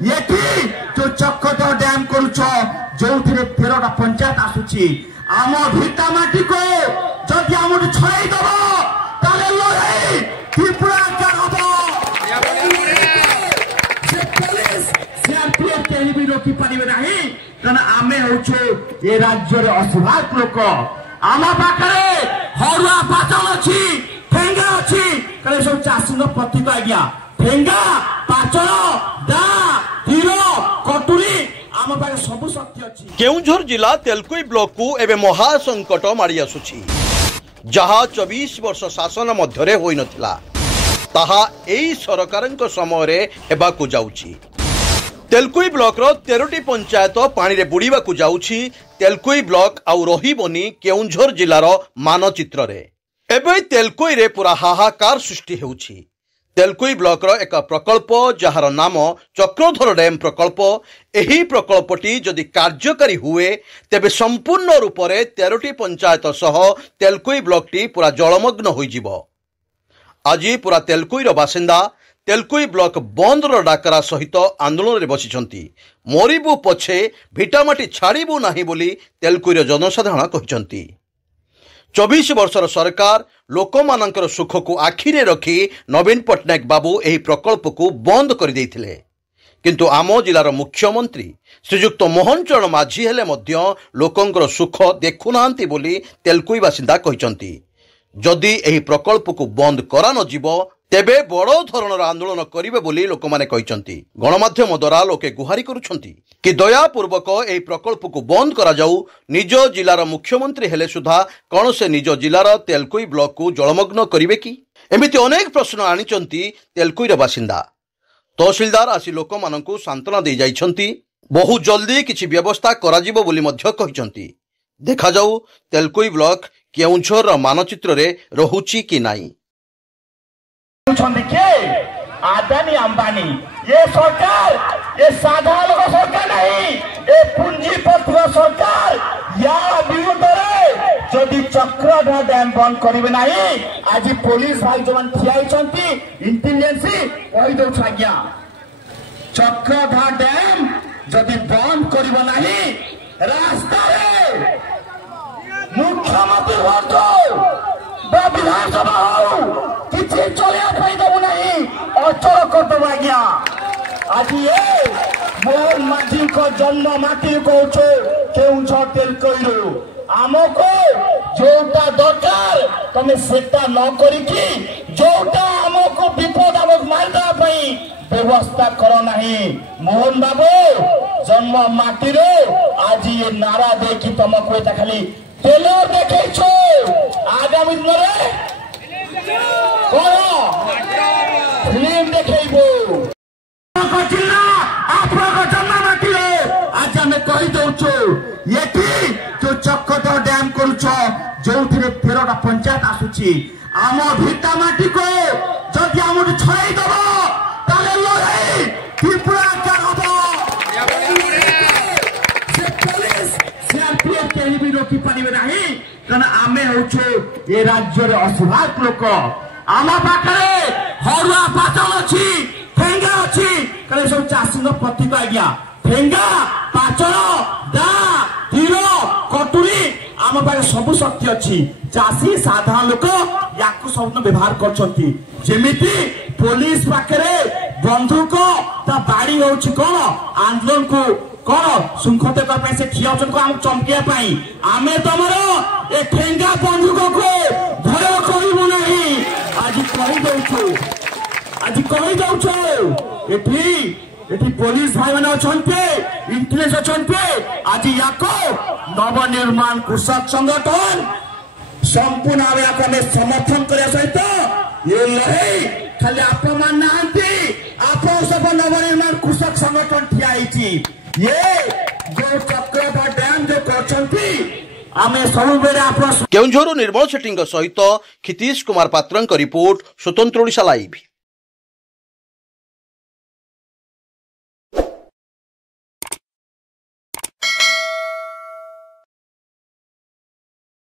ये जो चक्कट डैम करुच जो 13टा पंचायत आसुची आम भिटा माटी को जदि आम छड़ाई दब ताले लड़ाई त्रिपुरा का हबो से पुलिस सीआरपीएफ केही भी रोकी पारिबे नाही कारण आमे होछु ए राज्य रे असहाय लोक आम पाखरे हरुआ पाचन अछि ठेंगा अछि करे सब चासी न प्रतीक आज्ञा ठेंगा पाचन दा तीर कटुरी आम पाखे सब शक्ति अछि। केउंझर जिला तेलकोई ब्लॉक को एबे महासंकट मारी आसुछि जहा 24 वर्ष शासन मध्यरे होई नथिला ताहा एई सरकारक समय रे हेबाकू जाउछि। तेलकोई ब्लॉक रो 13टी पंचायत पानी रे बुड़ीबा को जाउछि। तेलकोई ब्लॉक आउ रहिबनी केउंझर जिलार मानचित्र रे एबे तेलकोई रे पूरा हाहाकार सृष्टि हेउछि। तेलकोई ब्लॉक रो एक प्रकल्प जहार नाम चक्रधर डैम प्रकल्प एही प्रकल्पटी जदि कार्यकारी हुए तेबे संपूर्ण रूप से 13टी पंचायत सह तेलकोई ब्लॉकटी पूरा जलमग्न हो जिवो। आज पूरा तेलकोई रो बासिंदा तेलकोई ब्लॉक बंद रो डाकरा सहित आंदोलन रे बसिछंती। मरिबु पछे भिटामाटी छाड़िबु नाही बोली तेलकोई रो जनसाधारण कहिसंती। 24 वर्षर सरकार लोकमानंकर सुख को आखिरे रखी नवीन पट्टनायक बाबू एही प्रकल्प को बंद कर देइथिले किंतु आम जिलार मुख्यमंत्री श्रीजुक्त मोहन चरण माझी हेले मध्य लोकंकर सुख देखुनांती बोली तेलकोई बासिंदा कहिसंती। जदि एही प्रकल्प को बंद करा न जिवो तेबे बड़ धरणर आंदोलन करिवे बोली लोकमाने कहिसंती। गणमाध्यम द्वारा लोके गुहारी करुछंती कि दयापूर्वक एही प्रकल्प को बंद करा जाऊ। निज जिलार मुख्यमंत्री हेले सुधा कौन से निज जिलार तेलकोई ब्लॉक को जलमग्न करिवे कि एमिति अनेक प्रश्न आनिचंती तेलकोईर बासिंदा। तहसीलदार आसी लोकमानंकु सांत्वना दे जाइछंती। बहु जल्दी किछि व्यवस्था करा जिवो बोली मध्य कहिसंती। देखा जाऊ तेलकोई ब्लॉक केउंझर मानचित्र रे रहुछि कि नाही। आदानी अंबानी ये सरकार ये साधारण लोक सरकार नहीं ये पूंजीपति सरकार या विरुद्ध जदि चक्रधर डैम बंद करिवे नहीं आज पुलिस भाई जो ठियाइछंती इंटेलिजेंस कहि दउछ आज्ञा चक्रधर डैम जदि बंद करिवे नहीं रास्ता रे मुख्यमंत्री हो विधानसभा हो किसी चलिया पाइबू नहीं अचल करदब आज्ञा। आज ये मोहन माझी को जन्म माटी कौच केउंझर तेलकोई आमको जोटा दरकार तमे सेटा न करिकी जोटा आमको विपद आमक मारदा पई व्यवस्था करो नहीं। मोहन बाबू जन्म माटी रे आज ये नारा दे कि तुमको एटा खाली टेलर देखैछो आगामी दिन रे फिल्म देखैबो जिला आपको जन्म माटी रे आज हमें कहि दउछो येठी जो चक्कट डैम करुछ जो 13टा पंचायत आसुची आम भिटा माटी को जदि आम छड़ाई दब ताले लड़ाई त्रिपुरा का हबो से पुलिस सीआरपीएफ केही भी रोकी पारिबे नाही कारण आमे होछु ए राज्य रे असहाय लोक आम पाखरे हरुआ पाचन अछि ठेंगा अछि करे सब चासी न प्रतीक आज्ञा ठेंगा पाचन दा तीर कटुरी आम पाखे सब शक्ति अच्छी। चाषी साधारण लोक याकू सब व्यवहार करछंती जेमिति पुलिस पाखरे बंधुक ता बाड़ी होछि कोन आंदोलन को कोन सुंखते करपै से ठियाउछन को हम चमकिया पाई आमे तमरो ए ठेंगा बंधुक को भय करिबो नाही आज कहि दउछो एठी पुलिस भाई माने अछंते इंटेलिजेंस अछंते आज याको नवनिर्माण कृषक संगठन संपूर्ण आवेको में समर्थन करे सहित ये लड़ाई खाली अपमान नांती आपो सब नवनिर्माण कृषक संगठन ठियाइची ये जो चक्रधर डैम जो करछंती आमे सब बेरे आपन केउंझर निर्मल सेटिंग सहित क्षितीश कुमार पात्रंक रिपोर्ट स्वतंत्र ओडिशा लाइव।